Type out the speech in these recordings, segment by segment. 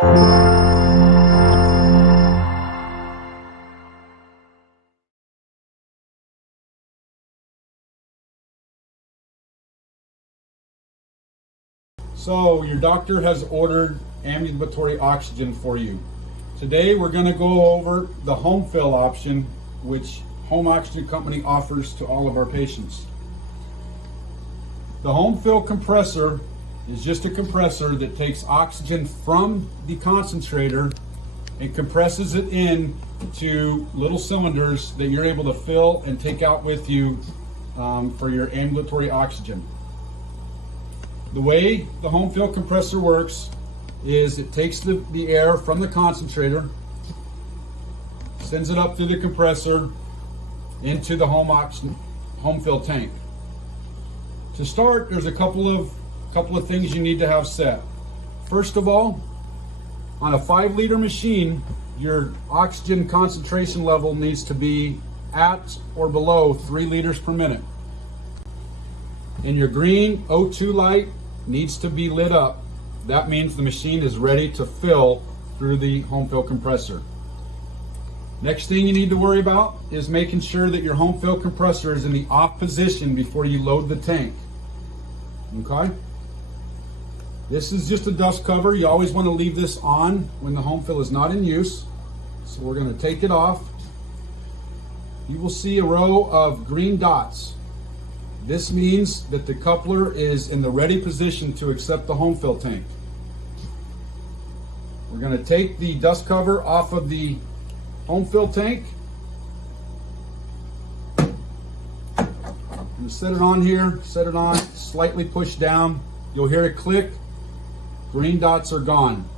So your doctor has ordered ambulatory oxygen for you. Today we're going to go over the home fill option, which Home Oxygen Company offers to all of our patients. The home fill compressor is just a compressor that takes oxygen from the concentrator and compresses it in to little cylinders that you're able to fill and take out with you for your ambulatory oxygen. The way the home fill compressor works is it takes the air from the concentrator, sends it up through the compressor into the home fill tank. To start, there's a couple of things you need to have set. First of all, on a 5-liter machine, your oxygen concentration level needs to be at or below 3 liters per minute. And your green O2 light needs to be lit up. That means the machine is ready to fill through the home fill compressor. Next thing you need to worry about is making sure that your home fill compressor is in the off position before you load the tank. Okay? This is just a dust cover. You always want to leave this on when the home fill is not in use. So we're going to take it off. You will see a row of green dots. This means that the coupler is in the ready position to accept the home fill tank. We're going to take the dust cover off of the home fill tank. I'm going to set it on here, set it on, slightly push down. You'll hear it click. Green dots are gone.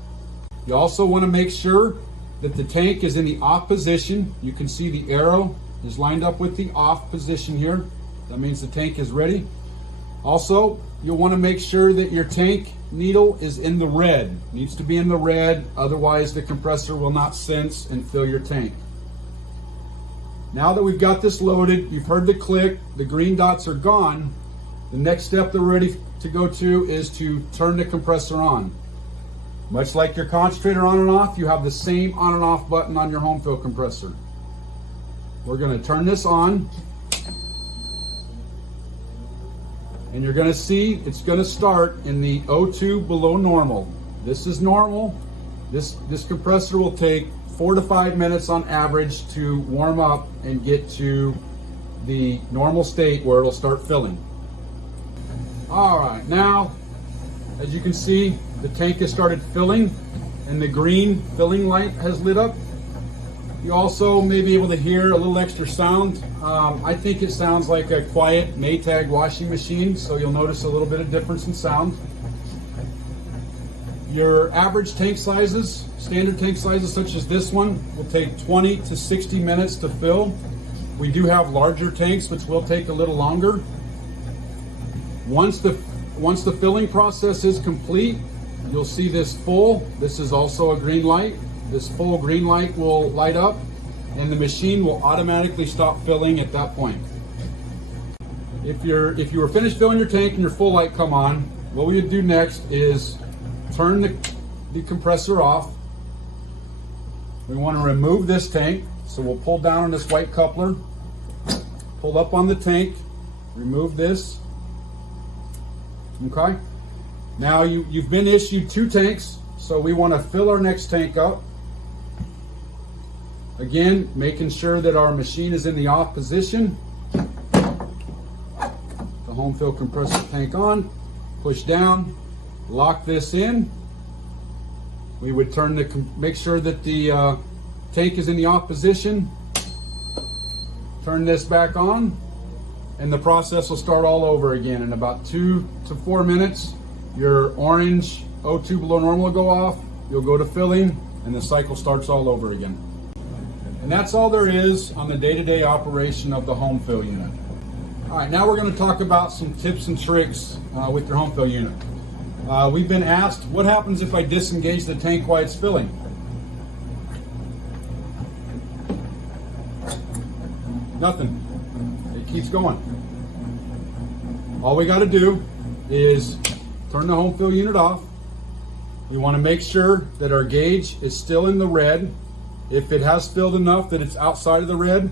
You also want to make sure that the tank is in the off position. You can see the arrow is lined up with the off position here. That means the tank is ready. Also, you'll want to make sure that your tank needle is in the red. It needs to be in the red, otherwise the compressor will not sense and fill your tank. Now that we've got this loaded, you've heard the click, the green dots are gone. The next step that we're ready to go to is to turn the compressor on. Much like your concentrator on and off, you have the same on and off button on your home fill compressor. We're going to turn this on. And you're going to see it's going to start in the O2 below normal. This is normal. This compressor will take 4 to 5 minutes on average to warm up and get to the normal state where it'll start filling. All right, now, as you can see, the tank has started filling and the green filling light has lit up. You also may be able to hear a little extra sound. I think it sounds like a quiet Maytag washing machine, so you'll notice a little bit of difference in sound. Your average tank sizes, standard tank sizes such as this one, will take 20 to 60 minutes to fill. We do have larger tanks which will take a little longer. Once the filling process is complete, you'll see this full. This is also a green light. This full green light will light up and the machine will automatically stop filling at that point. If you were finished filling your tank and your full light come on, what we would do next is turn the compressor off. We want to remove this tank, so we'll pull down on this white coupler, pull up on the tank, remove this. Okay? Now you've been issued 2 tanks, so we want to fill our next tank up. Again, making sure that our machine is in the off position. The home fill compressor tank on, push down, lock this in. We would make sure that the tank is in the off position. Turn this back on, and the process will start all over again. In about 2 to 4 minutes, your orange O2 below normal will go off. You'll go to filling, and the cycle starts all over again. And that's all there is on the day-to-day operation of the home fill unit. All right, now we're going to talk about some tips and tricks with your home fill unit. We've been asked, what happens if I disengage the tank while it's filling? Nothing. It keeps going. All we got to do is turn the home fill unit off, We want to make sure that our gauge is still in the red. If it has filled enough that it's outside of the red,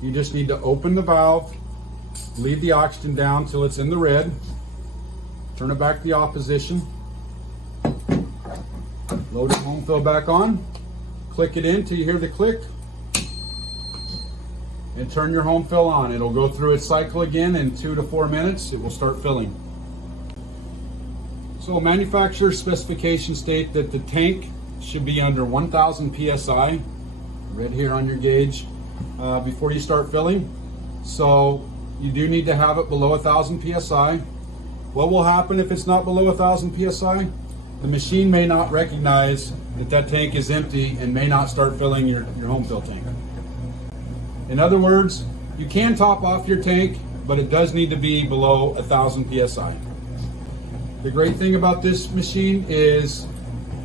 you just need to open the valve, leave the oxygen down till it's in the red, turn it back to the opposition, load the home fill back on, click it in till you hear the click, and turn your home fill on. It'll go through its cycle again in 2 to 4 minutes. It will start filling. So manufacturer's specifications state that the tank should be under 1,000 PSI, right here on your gauge, before you start filling. So you do need to have it below 1,000 PSI. What will happen if it's not below 1,000 PSI? The machine may not recognize that that tank is empty and may not start filling your home fill tank. In other words, you can top off your tank, but it does need to be below 1,000 PSI. The great thing about this machine is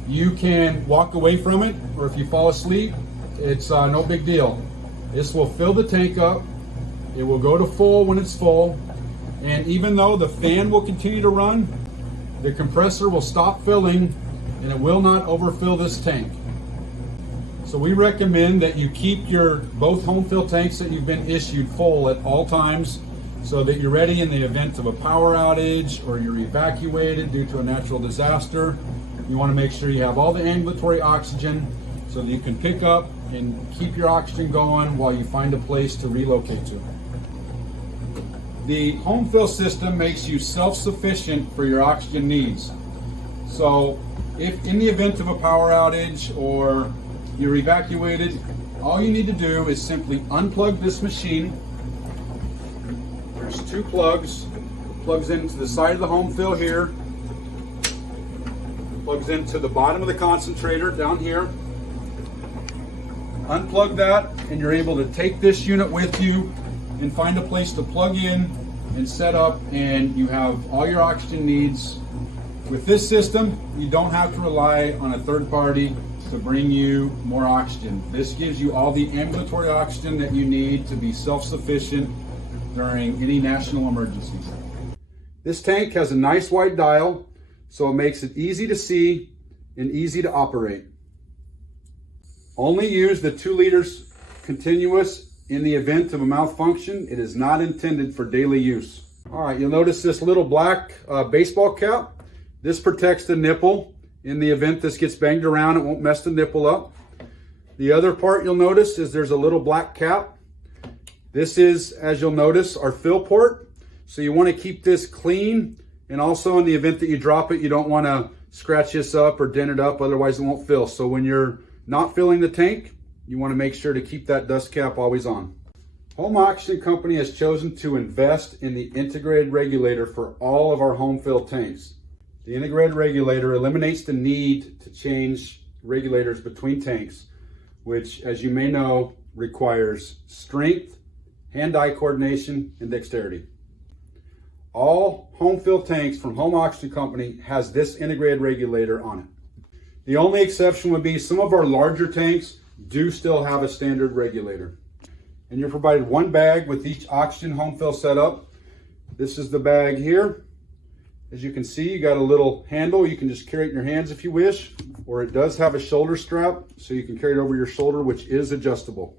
you can walk away from it, or if you fall asleep, it's no big deal. This will fill the tank up. It will go to full when it's full. And even though the fan will continue to run, the compressor will stop filling and it will not overfill this tank. So we recommend that you keep your both home fill tanks that you've been issued full at all times, so that you're ready in the event of a power outage or you're evacuated due to a natural disaster. You want to make sure you have all the ambulatory oxygen so that you can pick up and keep your oxygen going while you find a place to relocate to. The home fill system makes you self-sufficient for your oxygen needs. So if in the event of a power outage or you're evacuated, all you need to do is simply unplug this machine. There's 2 plugs. It plugs into the side of the home fill here. It plugs into the bottom of the concentrator down here. Unplug that and you're able to take this unit with you and find a place to plug in and set up, and you have all your oxygen needs. With this system, you don't have to rely on a third party to bring you more oxygen. This gives you all the ambulatory oxygen that you need to be self-sufficient during any national emergency. This tank has a nice wide dial, so it makes it easy to see and easy to operate. Only use the 2 liters continuous in the event of a malfunction. It is not intended for daily use. All right, you'll notice this little black baseball cap. This protects the nipple. In the event this gets banged around, it won't mess the nipple up. The other part you'll notice is there's a little black cap. This is, as you'll notice, our fill port. So you want to keep this clean, and also in the event that you drop it, you don't want to scratch this up or dent it up, otherwise it won't fill. So when you're not filling the tank, you want to make sure to keep that dust cap always on. Home Oxygen Company has chosen to invest in the integrated regulator for all of our home fill tanks. The integrated regulator eliminates the need to change regulators between tanks, which, as you may know, requires strength, hand-eye coordination, and dexterity. All home fill tanks from Home Oxygen Company has this integrated regulator on it. The only exception would be some of our larger tanks do still have a standard regulator. And you're provided 1 bag with each oxygen home fill setup. This is the bag here. As you can see, you got a little handle. You can just carry it in your hands if you wish, or it does have a shoulder strap, so you can carry it over your shoulder, which is adjustable.